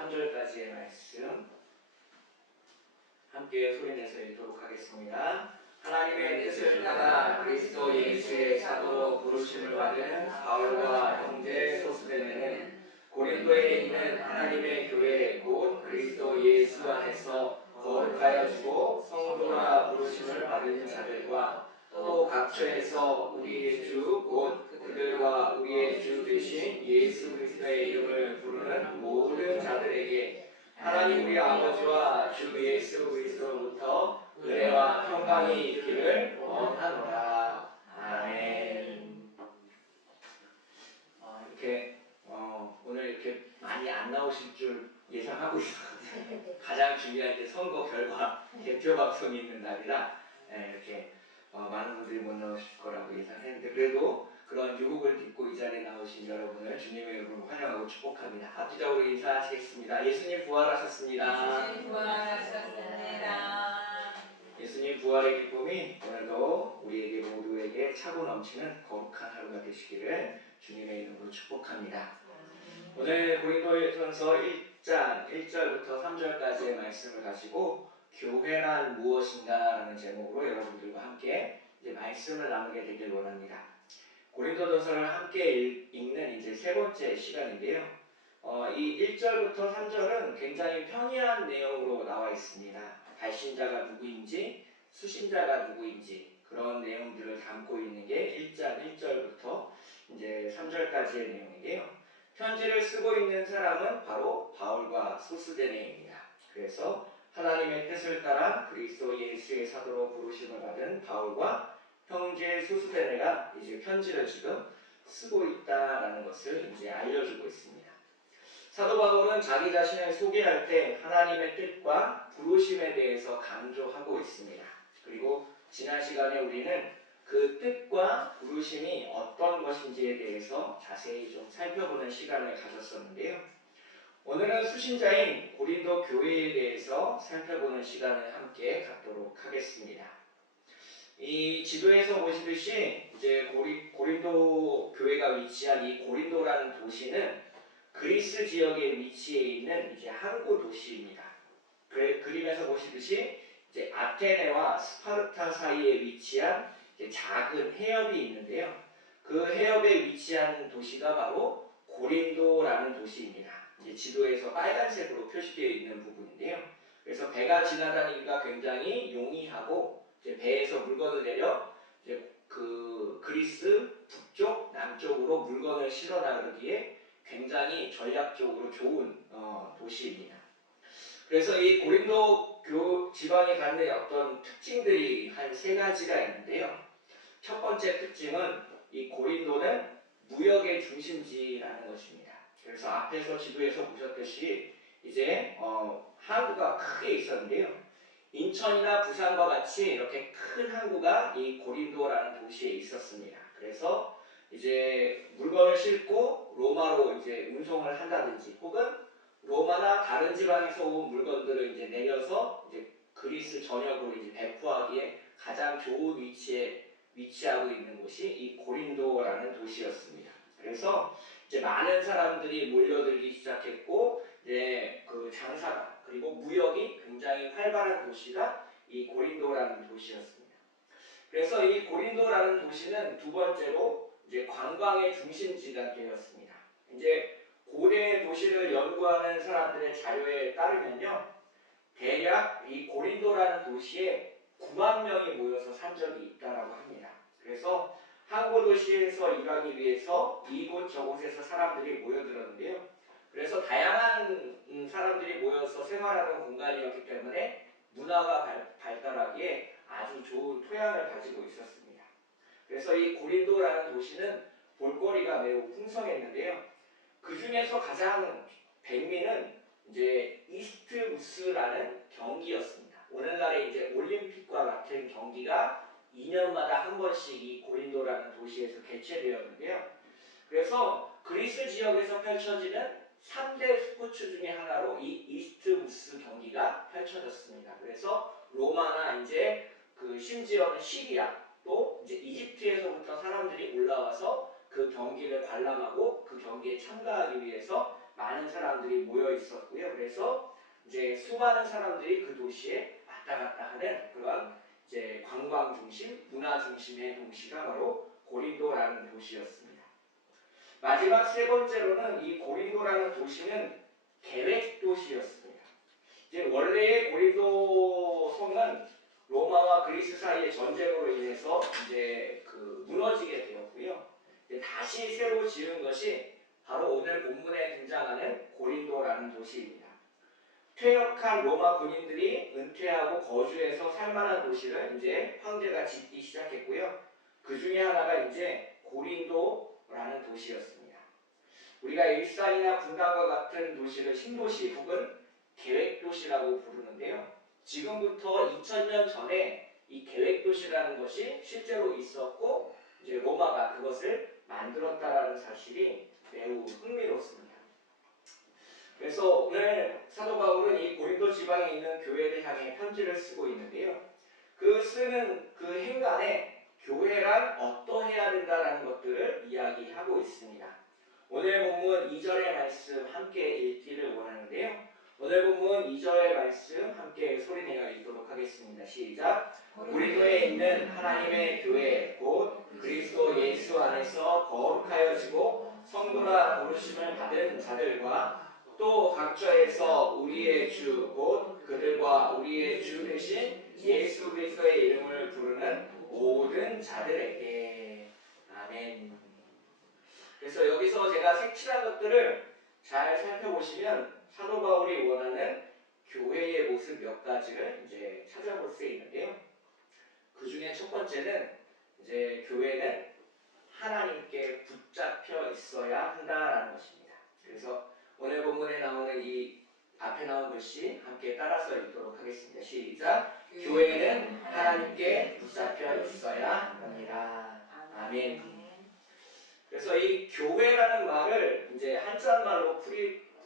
3절까지의 말씀 함께 소리내서 읽도록 하겠습니다. 하나님의 뜻을 따라 그리스도 예수의 사도로 부르심을 받은 바울과 형제 소스데네는 고린도에 있는 하나님의 교회 곧 그리스도 예수 안에서 거룩하여 주고 성도라 부르심을 받은 자들과 또 각처에서 우리의 주 곧 그들과 우리의 주 되신 예수 그리스도의 이름을 부르는 모든 자들에게 하나님 우리 아버지와 주 예수 그리스도로부터 은혜와 평강이 있기를 원하노라. 아멘. 오늘 이렇게 많이 안 나오실 줄 예상하고 있었는데 가장 중요한 게 선거 결과 개표 방송이 있는 날이라 이렇게 많은 분들이 못 나오실 거라고 예상했는데 그래도 그런 유혹을 딛고 이 자리에 나오신 여러분을 주님의 이름으로 환영하고 축복합니다. 합주적으로 인사하시겠습니다. 예수님 부활하셨습니다. 예수님 부활하셨습니다. 예수님 부활의 기쁨이 오늘도 우리에게 모두에게 차고 넘치는 거룩한 하루가 되시기를 주님의 이름으로 축복합니다. 오늘 고린도전서 1장 1절부터 3절까지의 말씀을 가지고 교회란 무엇인가 라는 제목으로 여러분들과 함께 이제 말씀을 나누게 되길 원합니다. 고린도전서를 함께 읽는 이제 세 번째 시간인데요. 이 1절부터 3절은 굉장히 평이한 내용으로 나와 있습니다. 발신자가 누구인지, 수신자가 누구인지 그런 내용들을 담고 있는 게 1장 1절부터 이제 3절까지의 내용인데요. 편지를 쓰고 있는 사람은 바로 바울과 소스데네입니다. 그래서 하나님의 뜻을 따라 그리스도 예수의 사도로 부르심을 받은 바울과 형제 소스데네가 이제 편지를 지금 쓰고 있다라는 것을 이제 알려주고 있습니다. 사도 바울은 자기 자신을 소개할 때 하나님의 뜻과 부르심에 대해서 강조하고 있습니다. 그리고 지난 시간에 우리는 그 뜻과 부르심이 어떤 것인지에 대해서 자세히 좀 살펴보는 시간을 가졌었는데요. 오늘은 수신자인 고린도 교회에 대해서 살펴보는 시간을 함께 갖도록 하겠습니다. 이 지도에서 보시듯이 이제 고린도 교회가 위치한 이 고린도라는 도시는 그리스 지역에 위치해 있는 이제 항구 도시입니다. 그림에서 보시듯이 이제 아테네와 스파르타 사이에 위치한 작은 해협이 있는데요. 그 해협에 위치한 도시가 바로 고린도라는 도시입니다. 이제 지도에서 빨간색으로 표시되어 있는 부분인데요. 그래서 배가 지나다니기가 굉장히 용이하고 이제 배에서 물건을 내려 이제 그 그리스 북쪽, 남쪽으로 물건을 실어 나르기에 굉장히 전략적으로 좋은 도시입니다. 그래서 이 고린도 지방에 갖는 어떤 특징들이 한 세 가지가 있는데요. 첫 번째 특징은 이 고린도는 무역의 중심지라는 것입니다. 그래서 앞에서 지도에서 보셨듯이 이제 항구가 크게 있었는데요. 인천이나 부산과 같이 이렇게 큰 항구가 이 고린도라는 도시에 있었습니다. 그래서 이제 물건을 싣고 로마로 이제 운송을 한다든지 혹은 로마나 다른 지방에서 온 물건들을 이제 내려서 이제 그리스 전역으로 이제 배포하기에 가장 좋은 위치에 위치하고 있는 곳이 이 고린도라는 도시였습니다. 그래서 이제 많은 사람들이 몰려들기 시작했고 이제 그 장사가 그리고 무역이 굉장히 활발한 도시가 이 고린도라는 도시였습니다. 그래서 이 고린도라는 도시는 두 번째로 이제 관광의 중심지가 되었습니다. 이제 고대 도시를 연구하는 사람들의 자료에 따르면요, 대략 이 고린도라는 도시에 9만 명이 모여서 산 적이 있다라고 합니다. 그래서 항구 도시에서 일하기 위해서 이곳 저곳에서 사람들이 모여들었는데요. 그래서 다양한 사람들이 모여서 생활하는 공간이었기 때문에 문화가 발달하기에 아주 좋은 토양을 가지고 있었습니다. 그래서 이 고린도라는 도시는 볼거리가 매우 풍성했는데요. 그 중에서 가장 백미는 이제 이스트무스라는 경기였습니다. 오늘날의 이제 올림픽과 같은 경기가 2년마다 한 번씩 이 고린도라는 도시에서 개최되었는데요. 그래서 그리스 지역에서 펼쳐지는 3대 스포츠 중에 하나로 이 이스트무스 경기가 펼쳐졌습니다. 그래서 로마나 이제 그 심지어는 시리아 또 이제 이집트에서부터 사람들이 올라와서 그 경기를 관람하고 그 경기에 참가하기 위해서 많은 사람들이 모여 있었고요. 그래서 이제 수많은 사람들이 그 도시에 왔다 갔다 하는 그런 이제 관광 중심, 문화 중심의 도시가 바로 고린도라는 도시였습니다. 마지막 세 번째로는 이 고린도라는 도시는 계획 도시였습니다. 이제 원래의 고린도 성은 로마와 그리스 사이의 전쟁으로 인해서 이제 무너지게 되었고요. 이제 다시 새로 지은 것이 바로 오늘 본문에 등장하는 고린도라는 도시입니다. 퇴역한 로마 군인들이 은퇴하고 거주해서 살만한 도시를 이제 황제가 짓기 시작했고요. 그 중에 하나가 이제 고린도라는 도시였습니다. 우리가 일산이나 분당과 같은 도시를 신도시 혹은 계획도시라고 부르는데요. 지금부터 2000년 전에 이 계획도시라는 것이 실제로 있었고 이제 로마가 그것을 만들었다라는 사실이 매우 흥미롭습니다. 그래서 오늘 사도 바울은 이 고린도 지방에 있는 교회를 향해 편지를 쓰고 있는데요. 그 쓰는 그 행간에 교회란 어떠해야 된다라는 것들을 이야기하고 있습니다. 오늘 본문 2절의 말씀 함께 읽기를 원하는데요. 오늘 본문 2절의 말씀 함께 소리내어 읽도록 하겠습니다. 시작. 고린도에 있는 하나님의 교회 곧 그리스도 예수 안에서 거룩하여지고 성도라 부르심을 받은 자들과 또 각처에서 우리의 주 곧 그들과 우리의 주 되신 예수 그리스도의 이름을 부르는 모든 자들에게. 아멘. 그래서 여기서 제가 색칠한 것들을 잘 살펴보시면 사도 바울이 원하는 교회의 모습 몇 가지를 이제 찾아볼 수 있는데요. 그 중에 첫 번째는 이제 교회는 하나님께 붙잡혀 있어야 한다라는 것입니다. 그래서 오늘 본문에 나오는 이 앞에 나온 글씨 함께 따라서 읽도록 하겠습니다. 시작. 교회는 하나님께 붙잡혀 있어야 합니다. 아멘. 그래서 이 교회라는 말을 이제 한자말로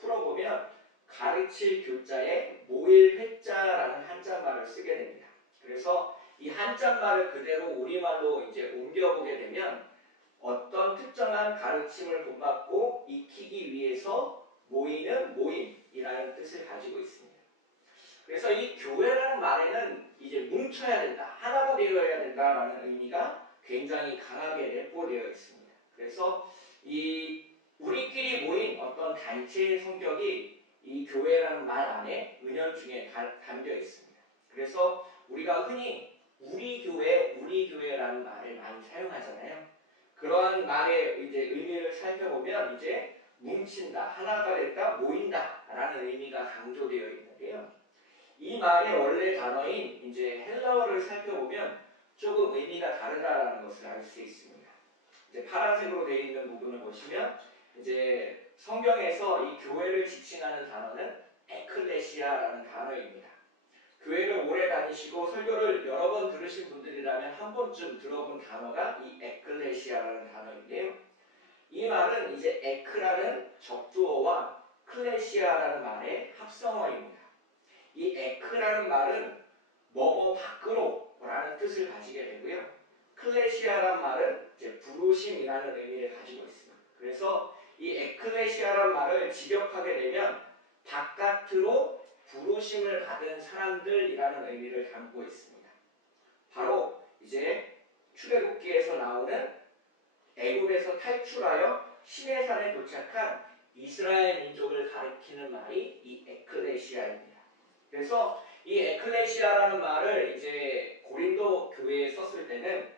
풀어보면 가르칠 교자에 모일 회자라는 한자말을 쓰게 됩니다. 그래서 이 한자말을 그대로 우리말로 이제 옮겨보게 되면 어떤 특정한 가르침을 본받고 익히기 위해서 모이는 모임이라는 뜻을 가지고 있습니다. 그래서 이 교회라는 말에는 이제 뭉쳐야 된다, 하나가 되어야 된다라는 의미가 굉장히 강하게 내포되어 있습니다. 그래서 이 우리끼리 모인 어떤 단체의 성격이 이 교회라는 말 안에 은연중에 담겨 있습니다. 그래서 우리가 흔히 우리 교회라는 말을 많이 사용하잖아요. 그러한 말의 이제 의미를 살펴보면 이제 뭉친다, 하나가 됐다, 모인다라는 의미가 강조되어 있는데요. 이 말의 원래 단어인 이제 헬라어를 살펴보면 조금 의미가 다르다라는 것을 알 수 있습니다. 이제 파란색으로 되어 있는 부분을 보시면 이제 성경에서 이 교회를 지칭하는 단어는 에클레시아라는 단어입니다. 교회를 오래 다니시고 설교를 여러 번 들으신 분들이라면 한 번쯤 들어본 단어가 이 에클레시아라는 단어인데요. 이 말은 이제 에크라는 적두어와 클레시아라는 말의 합성어입니다. 이 에크라는 말은 뭐뭐 밖으로 라는 뜻을 가지게 되고요. 클레시아란 말은 이제 부르심이라는 의미를 가지고 있습니다. 그래서 이 에클레시아란 말을 직역하게 되면 바깥으로 부르심을 받은 사람들이라는 의미를 담고 있습니다. 바로 이제 출애굽기에서 나오는 애굽에서 탈출하여 시내산에 도착한 이스라엘 민족을 가리키는 말이 이 에클레시아입니다. 그래서 이 에클레시아라는 말을 이제 고린도 교회에 썼을 때는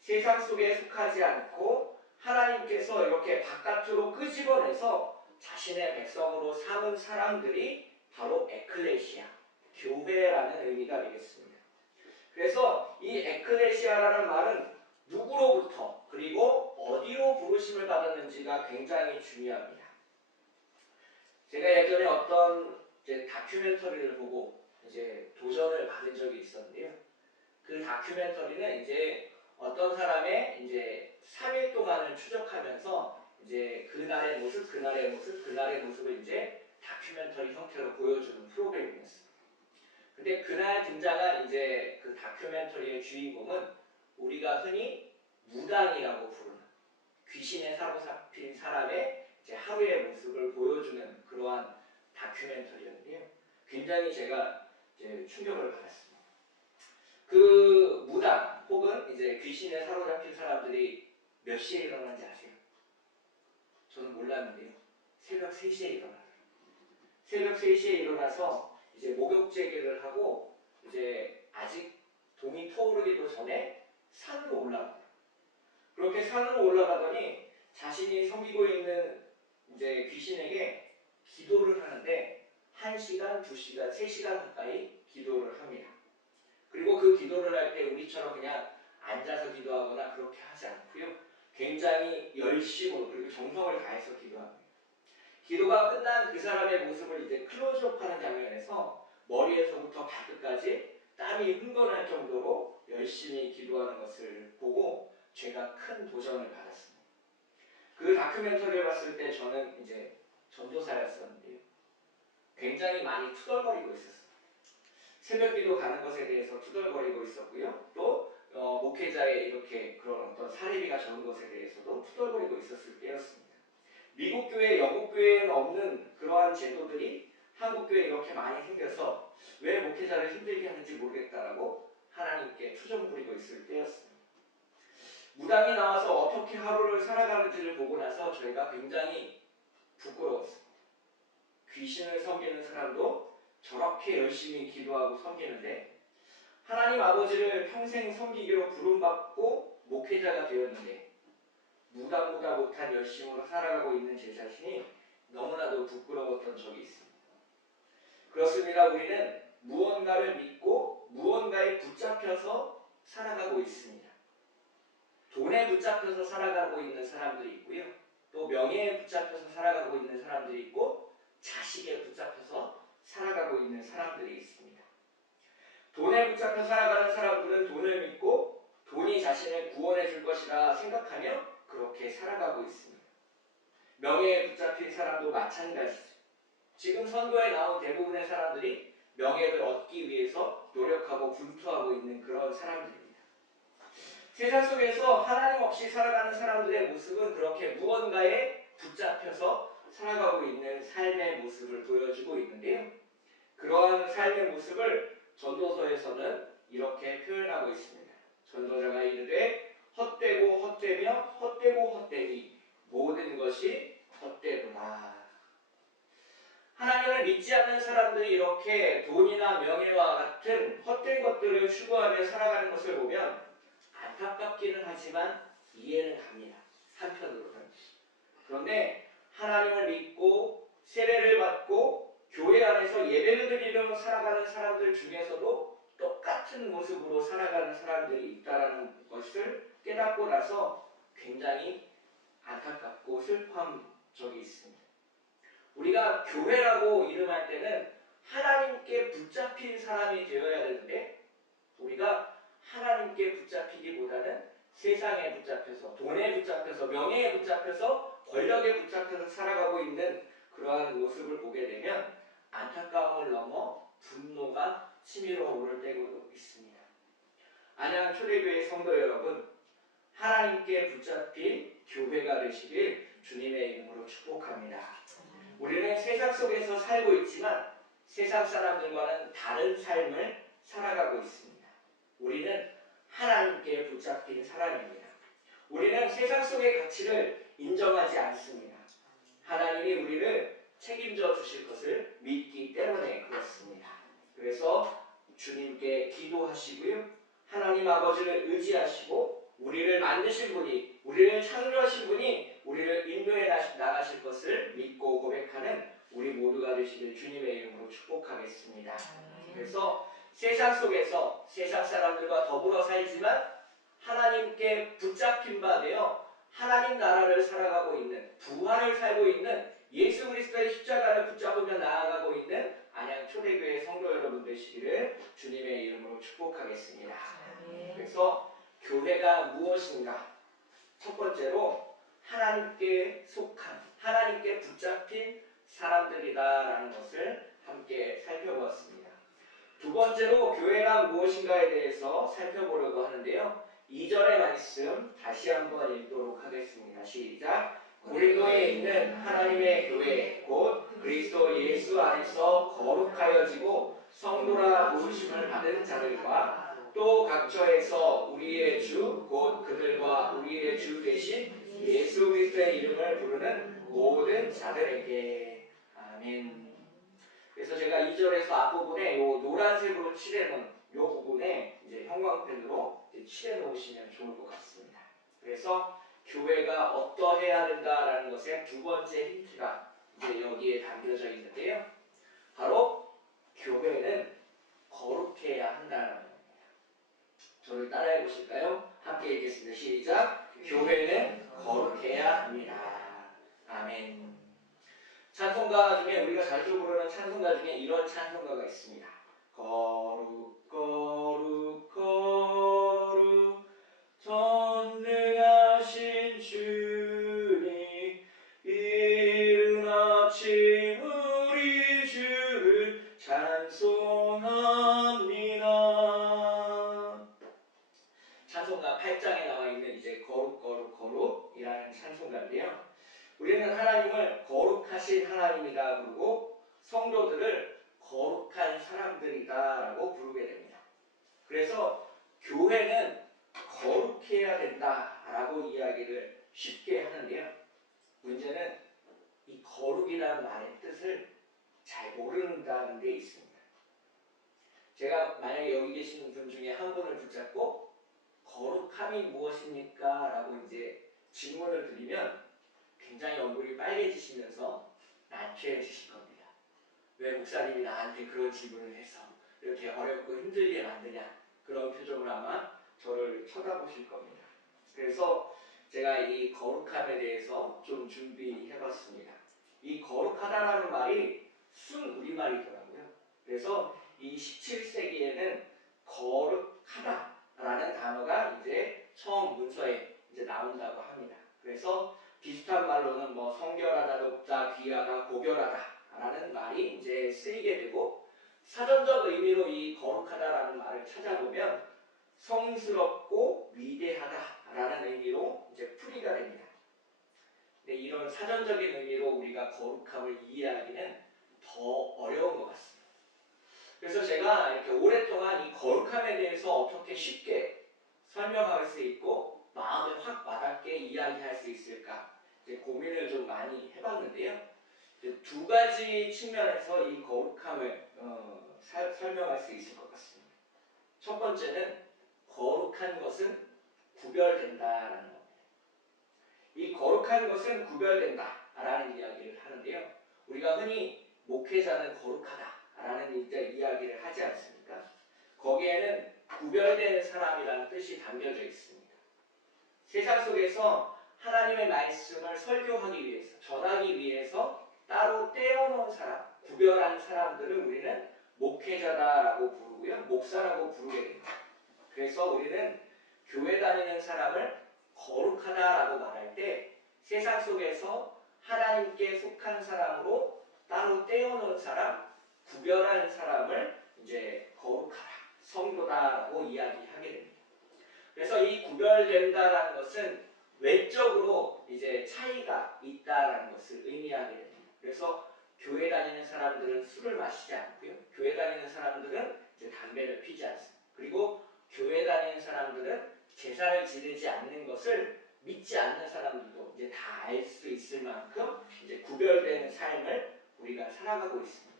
세상 속에 속하지 않고 하나님께서 이렇게 바깥으로 끄집어내서 자신의 백성으로 삼은 사람들이 바로 에클레시아, 교회라는 의미가 되겠습니다. 그래서 이 에클레시아라는 말은 누구로부터 그리고 어디로 부르심을 받았는지가 굉장히 중요합니다. 제가 예전에 어떤 다큐멘터리를 보고 이제 도전을 받은 적이 있었는데요. 그 다큐멘터리는 이제 어떤 사람의 이제 3일 동안을 추적하면서 이제 그날의 모습, 그날의 모습, 그날의 모습을 이제 다큐멘터리 형태로 보여주는 프로그램이었습니다. 근데 그날 등장한 이제 그 다큐멘터리의 주인공은 우리가 흔히 무당이라고 부르는 귀신에 사로잡힌 사람의 이제 하루의 모습을 보여주는 그러한 다큐멘터리였는데요. 굉장히 제가 이제 충격을 받았습니다. 그 무당 혹은 이제 귀신에 사로잡힌 사람들이 몇 시에 일어나는지 아세요? 저는 몰랐는데요. 새벽 3시에 일어나요. 새벽 3시에 일어나서 이제 목욕제기를 하고 이제 아직 동이 터오르기도 전에 산으로 올라가요. 그렇게 산으로 올라가더니 자신이 섬기고 있는 이제 귀신에게 기도를 하는데 1시간, 2시간, 3시간 가까이 기도를 합니다. 그리고 그 기도를 할 때 우리처럼 그냥 앉아서 기도하거나 그렇게 하지 않고요. 굉장히 열심으로 그리고 정성을 다해서 기도합니다. 기도가 끝난 그 사람의 모습을 이제 클로즈업하는 장면에서 머리에서부터 발끝까지 땀이 흥건할 정도로 열심히 기도하는 것을 보고 제가 큰 도전을 받았습니다. 그 다큐멘터리를 봤을 때 저는 이제 전도사였었는데요. 굉장히 많이 투덜거리고 있었어요. 새벽기도 가는 것에 대해서 투덜거리고 있었고요. 또 목회자의 이렇게 그런 어떤 사례비가 적은 것에 대해서도 투덜거리고 있었을 때였습니다. 미국 교회, 영국 교회에는 없는 그러한 제도들이 한국 교회에 이렇게 많이 생겨서 왜 목회자를 힘들게 하는지 모르겠다라고 하나님께 투정 부리고 있을 때였습니다. 무당이 나와서 어떻게 하루를 살아가는지를 보고 나서 저희가 굉장히 부끄러웠습니다. 귀신을 섬기는 사람도 저렇게 열심히 기도하고 섬기는데 하나님 아버지를 평생 섬기기로 부름받고 목회자가 되었는데 무당보다 못한 열심으로 살아가고 있는 제 자신이 너무나도 부끄러웠던 적이 있습니다. 그렇습니다. 우리는 무언가를 믿고 무언가에 붙잡혀서 살아가고 있습니다. 돈에 붙잡혀서 살아가고 있는 사람들이 있고요. 또 명예에 붙잡혀서 살아가고 있는 사람들이 있고 자식에 붙잡혀서 살아가고 있는 사람들이 있습니다. 돈에 붙잡혀 살아가는 사람들은 돈을 믿고 돈이 자신을 구원해 줄 것이라 생각하며 그렇게 살아가고 있습니다. 명예에 붙잡힌 사람도 마찬가지죠. 지금 선거에 나온 대부분의 사람들이 명예를 얻기 위해서 노력하고 분투하고 있는 그런 사람들입니다. 세상 속에서 하나님 없이 살아가는 사람들의 모습은 그렇게 무언가에 붙잡혀서 살아가고 있는 삶의 모습을 보여주고 있는데요. 그러한 삶의 모습을 전도서에서는 이렇게 표현하고 있습니다. 전도자가 이르되 헛되고 헛되며 헛되고 헛되니 모든 것이 헛되도다. 하나님을 믿지 않는 사람들이 이렇게 돈이나 명예와 같은 헛된 것들을 추구하며 살아가는 것을 보면 안타깝기는 하지만 이해는 갑니다. 한편으로는. 그런데 하나님을 믿고 세례를 받고 교회 안에서 예배를 드리며 살아가는 사람들 중에서도 똑같은 모습으로 살아가는 사람들이 있다는 것을 깨닫고 나서 굉장히 안타깝고 슬퍼한 적이 있습니다. 우리가 교회라고 이름할 때는 하나님께 붙잡힌 사람이 되어야 되는데 우리가 하나님께 붙잡히기보다는 세상에 붙잡혀서 돈에 붙잡혀서 명예에 붙잡혀서 권력에 붙잡혀서 살아가고 있는 그러한 모습을 보게 되면 안타까움을 넘어 분노가 치밀어 오를 때도 있습니다. 안양 초대교회 성도 여러분, 하나님께 붙잡힌 교회가 되시길 주님의 이름으로 축복합니다. 우리는 세상 속에서 살고 있지만 세상 사람들과는 다른 삶을 살아가고 있습니다. 우리는 하나님께 붙잡힌 사람입니다. 우리는 세상 속의 가치를 인정하지 않습니다. 하나님이 우리를 책임져 주실 것을 믿기 때문에 그렇습니다. 그래서 주님께 기도하시고요. 하나님 아버지를 의지하시고 우리를 만드신 분이, 우리를 창조하신 분이 우리를 인도해 나가실 것을 믿고 고백하는 우리 모두가 되시길 주님의 이름으로 축복하겠습니다. 그래서 세상 속에서 세상 사람들과 더불어 살지만 하나님께 붙잡힌 바 되어 하나님 나라를 살아가고 있는, 부활을 살고 있는 예수 그리스도의 십자가를 붙잡으며 나아가고 있는 안양 초대교회 성도 여러분 되시기를 주님의 이름으로 축복하겠습니다. 그래서 교회가 무엇인가? 첫 번째로 하나님께 속한, 하나님께 붙잡힌 사람들이다라는 것을 함께 살펴보았습니다. 두 번째로 교회가 무엇인가에 대해서 살펴보려고 하는데요. 2절의 말씀 다시 한번 읽도록 하겠습니다. 시작. 고린도에 있는 하나님의 교회 곧 그리스도 예수 안에서 거룩하여지고 성도라 부르심을 받은 자들과 또 각처에서 우리의 주 곧 그들과 우리의 주 되신 예수 그리스도의 이름을 부르는 모든 자들에게. 아멘. 그래서 제가 2절에서 앞부분에 요 노란색으로 칠해놓은 요 부분에 이제 형광펜으로 이제 칠해 놓으시면 좋을 것 같습니다. 그래서 교회가 어떠해야 된다라는 것의 두 번째 힌트가 이제 여기에 담겨져 있는데요. 바로 교회는 거룩해야 한다는 겁니다. 저를 따라해 보실까요? 함께 읽겠습니다. 시작. 교회는 거룩해야 합니다. 아멘. 찬송가 중에 우리가 자주 부르는 찬송가 중에 이런 찬송가가 있습니다. 거룩 거룩 거룩 전능하신 주님 이른 아침 우리 주를 찬송합니다. 찬송가 8장에 나와 있는 이제 거룩 거룩 거룩이라는 찬송가인데요. 우리는 하나님을 거룩하신 하나님이다 부르고 성도들을 거룩한 사람들이다라고 부르게 됩니다. 그래서 교회는 거룩해야 된다라고 이야기를 쉽게 하는데요. 문제는 이 거룩이라는 말의 뜻을 잘 모른다는 데 있습니다. 제가 만약에 여기 계신 분 중에 한 분을 붙잡고 거룩함이 무엇입니까? 라고 이제 질문을 드리면 굉장히 얼굴이 빨개지시면서 난처해지실 겁니다. 왜 목사님이 나한테 그런 질문을 해서 이렇게 어렵고 힘들게 만드냐, 그런 표정을 아마 저를 쳐다보실 겁니다. 그래서 제가 이 거룩함에 대해서 좀 준비해봤습니다. 이 거룩하다라는 말이 순 우리말이더라고요. 그래서 이 17세기에는 거룩하다라는 단어가 이제 처음 문서에 이제 나온다고 합니다. 그래서 비슷한 말로는 뭐 성결하다, 높다, 귀하다, 고결하다라는 말이 이제 쓰이게 되고, 사전적 의미로 이 거룩하다라는 말을 찾아보면 성스럽고 위대하다라는 의미로 이제 풀이가 됩니다. 근데 이런 사전적인 의미로 우리가 거룩함을 이해하기는 더 어려운 것 같습니다. 그래서 제가 이렇게 오랫동안 이 거룩함에 대해서 어떻게 쉽게 설명할 수 있고 마음에 확 와닿게 이야기할 수 있을까 이제 고민을 좀 많이 해봤는데요. 이제 두 가지 측면에서 이 거룩함을 설명할 수 있을 것 같습니다. 첫 번째는 거룩한 것은 구별된다라는 겁니다. 이 거룩한 것은 구별된다라는 이야기를 하는데요. 우리가 흔히 목회자는 거룩하다라는 이제 이야기를 하지 않습니까? 거기에는 구별된 사람이라는 뜻이 담겨져 있습니다. 세상 속에서 하나님의 말씀을 설교하기 위해서, 전하기 위해서 따로 떼어놓은 사람, 구별한 사람들을 우리는 목회자다라고 부르고요, 목사라고 부르게 됩니다. 그래서 우리는 교회 다니는 사람을 거룩하다라고 말할 때 세상 속에서 하나님께 속한 사람으로 따로 떼어놓은 사람, 구별한 사람을 이제 거룩하다, 성도다라고 이야기하게 됩니다. 그래서 이 구별된다라는 것은 외적으로 이제 차이가 있다라는 것을 의미하게 됩니다. 그래서 교회 다니는 사람들은 술을 마시지 않고요, 교회 다니는 사람들은 이제 담배를 피지 않습니다. 그리고 교회 다니는 사람들은 제사를 지내지 않는 것을 믿지 않는 사람들도 이제 다 알 수 있을 만큼 이제 구별되는 삶을 우리가 살아가고 있습니다.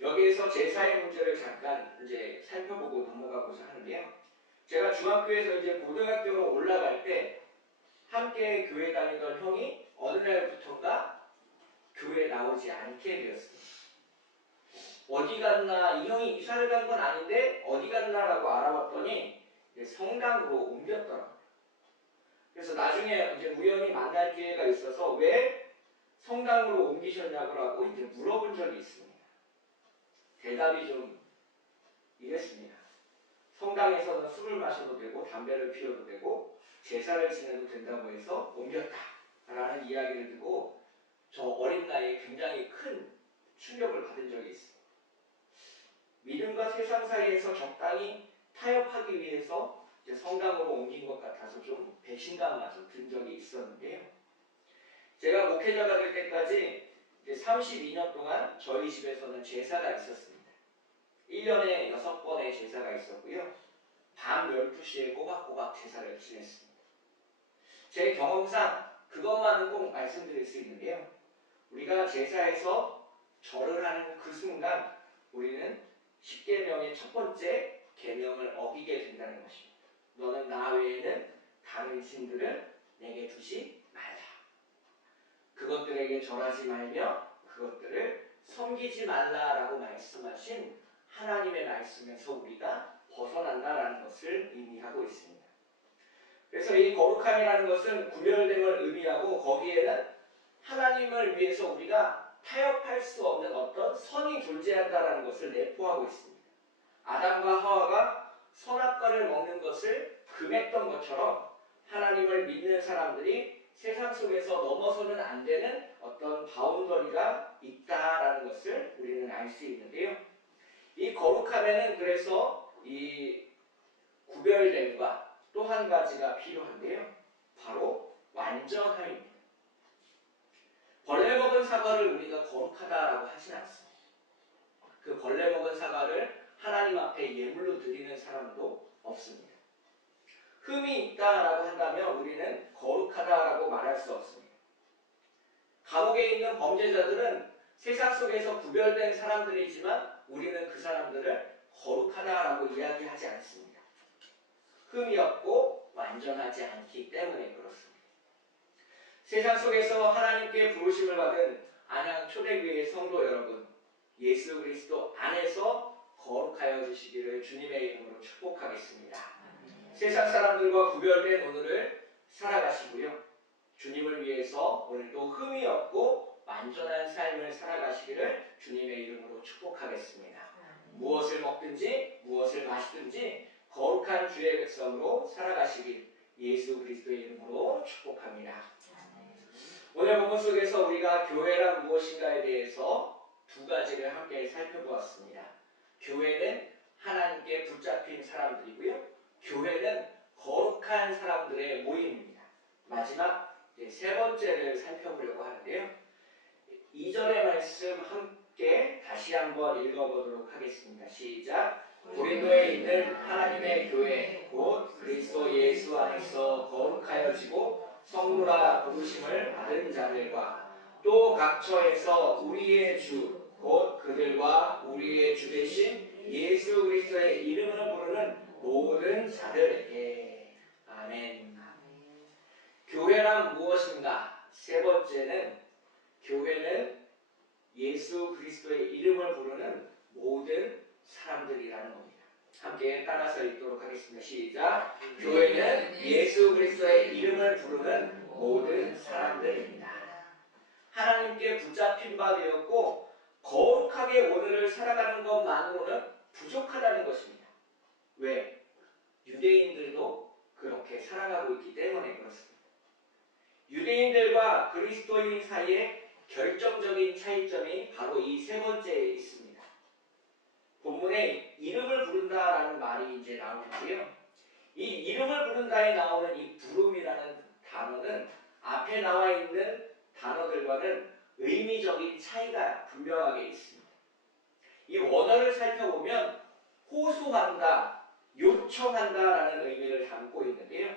여기에서 제사의 문제를 잠깐 이제 살펴보고 넘어가고자 하는데요. 제가 중학교에서 이제 고등학교로 올라갈 때 함께 교회 다니던 형이 어느 날부터인가 교회에 나오지 않게 되었습니다. 어디 갔나, 이 형이 이사를 간 건 아닌데 어디 갔나라고 알아봤더니 성당으로 옮겼더라고요. 그래서 나중에 이제 우연히 만날 기회가 있어서 왜 성당으로 옮기셨냐고 이제 물어본 적이 있습니다. 대답이 좀 이랬습니다. 성당에서는 술을 마셔도 되고 담배를 피워도 되고 제사를 지내도 된다고 해서 옮겼다라는 이야기를 듣고 저 어린 나이에 굉장히 큰 충격을 받은 적이 있습니다. 믿음과 세상 사이에서 적당히 타협하기 위해서 이제 성당으로 옮긴 것 같아서 좀 배신감마저 든 적이 있었는데요. 제가 목회자가 될 때까지 32년 동안 저희 집에서는 제사가 있었습니다. 1년에 6번의 제사가 있었고요. 밤 12시에 꼬박꼬박 제사를 지냈습니다. 제 경험상 그것만은 꼭 말씀드릴 수 있는데요. 우리가 제사에서 절을 하는 그 순간 우리는 10계명의 첫 번째 계명을 어기게 된다는 것입니다. 너는 나 외에는 다른 신들을 내게 두지 말라. 그것들에게 절하지 말며 그것들을 섬기지 말라라고 말씀하신 하나님의 말씀에서 우리가 벗어난다라는 것을 의미하고 있습니다. 그래서 이 거룩함이라는 것은 구별됨을 의미하고 거기에는 하나님을 위해서 우리가 타협할 수 없는 어떤 선이 존재한다라는 것을 내포하고 있습니다. 아담과 하와가 선악과를 먹는 것을 금했던 것처럼 하나님을 믿는 사람들이 세상 속에서 넘어서는 안 되는 어떤 바운더리가 있다라는 것을 우리는 알 수 있는데요. 이 거룩함에는 그래서 이 구별됨과 또 한 가지가 필요한데요. 바로 완전함입니다. 벌레 먹은 사과를 우리가 거룩하다라고 하진 않습니다. 그 벌레 먹은 사과를 하나님 앞에 예물로 드리는 사람도 없습니다. 흠이 있다라고 한다면 우리는 거룩하다라고 말할 수 없습니다. 감옥에 있는 범죄자들은 세상 속에서 구별된 사람들이지만 우리는 그 사람들을 거룩하다라고 이야기하지 않습니다. 흠이 없고 완전하지 않기 때문에 그렇습니다. 세상 속에서 하나님께 부르심을 받은 안양 초대교회 성도 여러분, 예수 그리스도 안에서 거룩하여 주시기를 주님의 이름으로 축복하겠습니다. 세상 사람들과 구별된 오늘을 살아가시고요. 주님을 위해서 오늘도 흠이 없고 완전한 삶을 살아가시기를 주님의 이름으로 축복하겠습니다. 무엇을 먹든지 무엇을 마시든지 거룩한 주의 백성으로 살아가시길 예수 그리스도의 이름으로 축복합니다. 오늘 본문 속에서 우리가 교회란 무엇인가에 대해서 두 가지를 함께 살펴보았습니다. 교회는 하나님께 붙잡힌 사람들이고요. 교회는 거룩한 사람들의 모임입니다. 마지막 세 번째를 살펴보려고 하는데요. 2절의 말씀 함께 다시 한번 읽어보도록 하겠습니다. 시작. 고린도에 있는 하나님의 교회 곧 그리스도 예수 안에서 거룩하여지고 성도라 부르심을 받은 자들과 또 각처에서 우리의 주 곧 그들과 우리의 주 되신 예수 그리스도의 이름을 부르는 모든 자들에게. 아멘. 교회란 무엇인가? 세 번째는 교회는 예수 그리스도의 이름을 부르는 모든 사람들이라는 겁니다. 함께 따라서 읽도록 하겠습니다. 시작. 교회는 예수 그리스도의 이름을 부르는 모든 사람들입니다. 하나님께 붙잡힌 바 되었고 거룩하게 오늘을 살아가는 것만으로는 부족하다는 것입니다. 왜? 유대인들도 그렇게 살아가고 있기 때문에 그렇습니다. 유대인들과 그리스도인 사이에 결정적인 차이점이 바로 이 세 번째에 있습니다. 본문에 이름을 부른다라는 말이 이제 나오는데요. 이 이름을 부른다에 나오는 이 부름이라는 단어는 앞에 나와 있는 단어들과는 의미적인 차이가 분명하게 있습니다. 이 원어를 살펴보면 호소한다, 요청한다라는 의미를 담고 있는데요.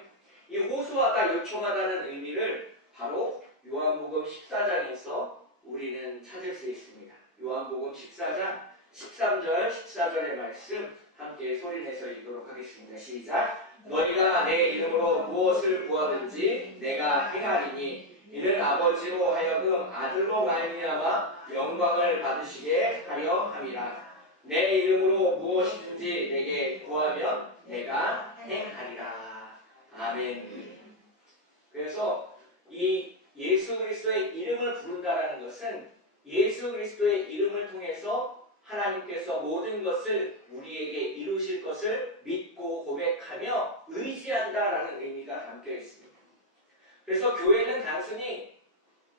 이 호소하다, 요청하다는 의미를 바로 요한복음 14장에서 우리는 찾을 수 있습니다. 요한복음 14장 13절, 14절의 말씀 함께 소리내서 읽도록 하겠습니다. 시작. 너희가 내 이름으로 무엇을 구하든지 내가 행하리니 이는 아버지로 하여금 아들로 말미암아 영광을 받으시게 하려 함이라. 내 이름으로 무엇이든지 내게 구하면 내가 행하리라. 아멘. 그래서 이 예수 그리스도의 이름을 부른다라는 것은 예수 그리스도의 이름을 통해서 하나님께서 모든 것을 우리에게 이루실 것을 믿고 고백하며 의지한다라는 의미가 담겨 있습니다. 그래서 교회는 단순히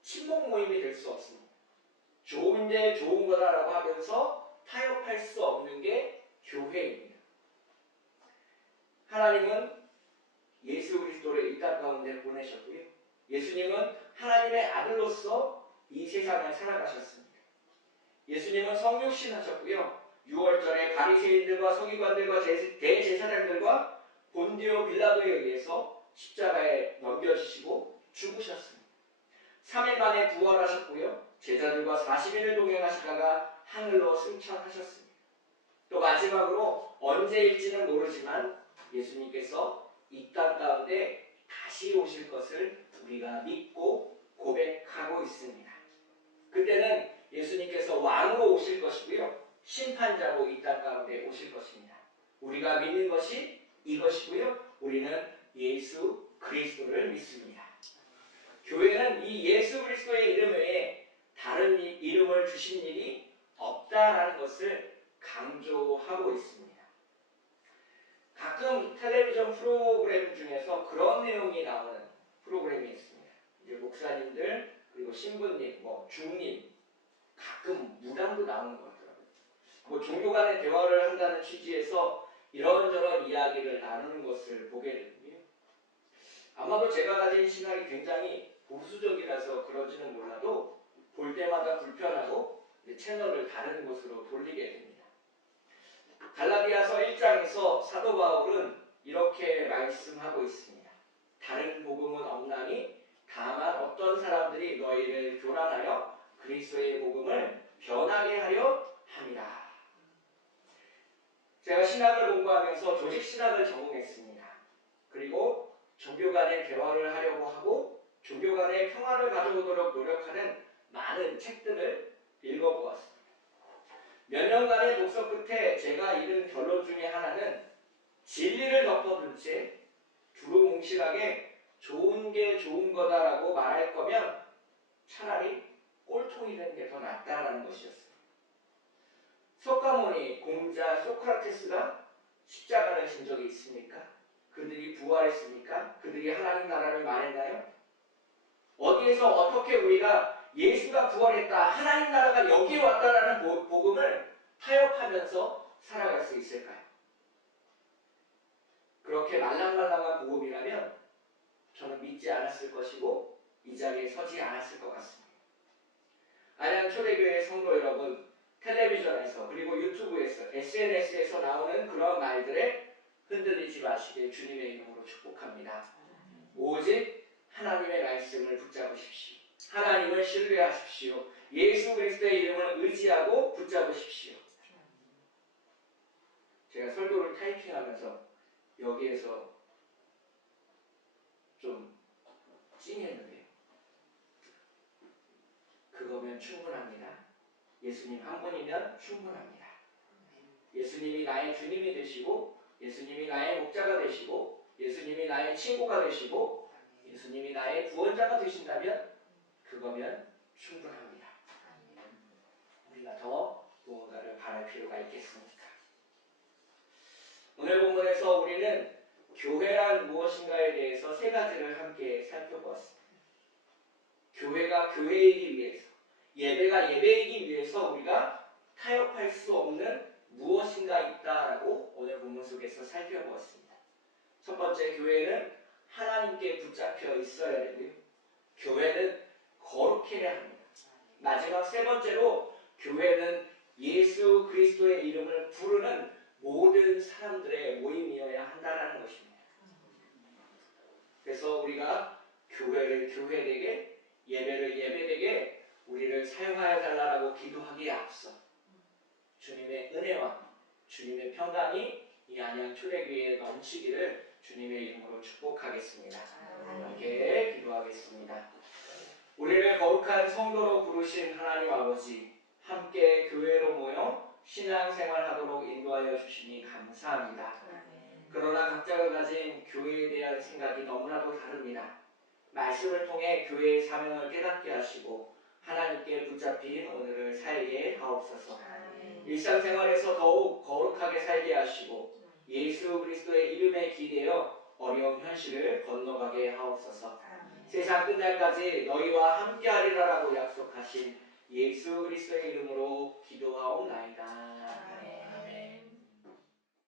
친목 모임이 될 수 없습니다. 좋은데 좋은 거다라고 하면서 타협할 수 없는 게 교회입니다. 하나님은 예수 그리스도를 이 땅 가운데 보내셨고요. 예수님은 하나님의 아들로서 이 세상을 살아가셨습니다. 예수님은 성육신 하셨고요. 6월절에 바리새인들과 서기관들과 대제사장들과 본디오 빌라도에 의해서 십자가에 넘겨지시고 죽으셨습니다. 3일 만에 부활하셨고요. 제자들과 40일을 동행하시다가 하늘로 승천하셨습니다. 또 마지막으로 언제일지는 모르지만 예수님께서 이 땅 가운데 다시 오실 것을 우리가 믿고 고백하고 있습니다. 그때는 예수님께서 왕으로 오실 것이고요. 심판자로 이 땅 가운데 오실 것입니다. 우리가 믿는 것이 이것이고요. 우리는 예수 그리스도를 믿습니다. 교회는 이 예수 그리스도의 이름 외에 다른 이름을 주신 일이 없다라는 것을 강조하고 있습니다. 가끔 텔레비전 프로그램 중에서 그런 내용이 나오는 프로그램이 있습니다. 이제 목사님들 그리고 신부님, 중님 가끔 무당도 나오는 것 같더라고요. 종교 간의 대화를 한다는 취지에서 이런저런 이야기를 나누는 것을 보게 되고요. 아마도 제가 가진 신앙이 굉장히 보수적이라서 그러지는 몰라도 볼 때마다 불편하고 채널을 다른 곳으로 돌리게 됩니다. 갈라디아서 1장에서 사도 바울은 이렇게 말씀하고 있습니다. 다른 복음은 없나니 다만 어떤 사람들이 너희를 교란하여 그리스도의 복음을 변하게 하려 함이라. 제가 신학을 공부하면서 조직신학을 전공했습니다. 그리고 종교 간의 대화를 하려고 하고 종교 간의 평화를 가져오도록 노력하는 많은 책들을 읽어보았습니다. 몇 년간의 독서 끝에 제가 이른 결론 중에 하나는 진리를 덮어둔 채 두루뭉실하게 좋은 게 좋은 거다라고 말할 거면 차라리 꼴통이 되는 게 더 낫다라는 것이었습니다. 석가모니, 공자, 소크라테스가 십자가를 진 적이 있습니까? 그들이 부활했습니까? 그들이 하나님 나라를 말했나요? 어디에서 어떻게 우리가 예수가 부활했다, 하나님 나라가 여기에 왔다라는 복음을 타협하면서 살아갈 수 있을까요? 그렇게 말랑말랑한 복음이라면 저는 믿지 않았을 것이고 이 자리에 서지 않았을 것 같습니다. 안양 초대교회 성도 여러분, 텔레비전에서 그리고 유튜브에서 SNS에서 나오는 그런 말들에 흔들리지 마시길 주님의 이름으로 축복합니다. 오직 하나님의 말씀을 붙잡으십시오. 하나님을 신뢰하십시오. 예수 그리스도의 이름을 의지하고 붙잡으십시오. 제가 설교를 타이핑하면서 여기에서 좀 찡했는데요. 그거면 충분합니다. 예수님 한 분이면 충분합니다. 예수님이 나의 주님이 되시고 예수님이 나의 목자가 되시고 예수님이 나의 친구가 되시고 예수님이 나의 구원자가 되신다면 그거면 충분합니다. 우리가 더 무언가를 바랄 필요가 있겠습니까? 오늘 본문에서 우리는 교회란 무엇인가에 대해서 세 가지를 함께 살펴보았습니다. 교회가 교회이기 위해서, 예배가 예배이기 위해서 우리가 타협할 수 없는 무엇인가 있다라고 오늘 본문 속에서 살펴보았습니다. 첫 번째, 교회는 하나님께 붙잡혀 있어야 되고요. 교회는 거룩해야 합니다. 마지막 세 번째로, 교회는 예수 그리스도의 이름을 부르는 모든 사람들의 모임이어야 한다는 것입니다. 그래서 우리가 교회를 교회되게, 예배를 예배되게 우리를 사용하여 달라고 기도하기에 앞서 주님의 은혜와 주님의 평강이 이 안양 초대교회에 넘치기를 주님의 이름으로 축복하겠습니다. 함께 기도하겠습니다. 우리를 거룩한 성도로 부르신 하나님 아버지, 함께 교회로 모여 신앙생활하도록 인도하여 주시니 감사합니다. 그러나 각자가 가진 교회에 대한 생각이 너무나도 다릅니다. 말씀을 통해 교회의 사명을 깨닫게 하시고 하나님께 붙잡힌 오늘을 살게 하옵소서. 일상생활에서 더욱 거룩하게 살게 하시고 예수 그리스도의 이름에 기대어 어려운 현실을 건너가게 하옵소서. 세상 끝날까지 너희와 함께하리라라고 약속하신 예수 그리스도의 이름으로 기도하옵나이다.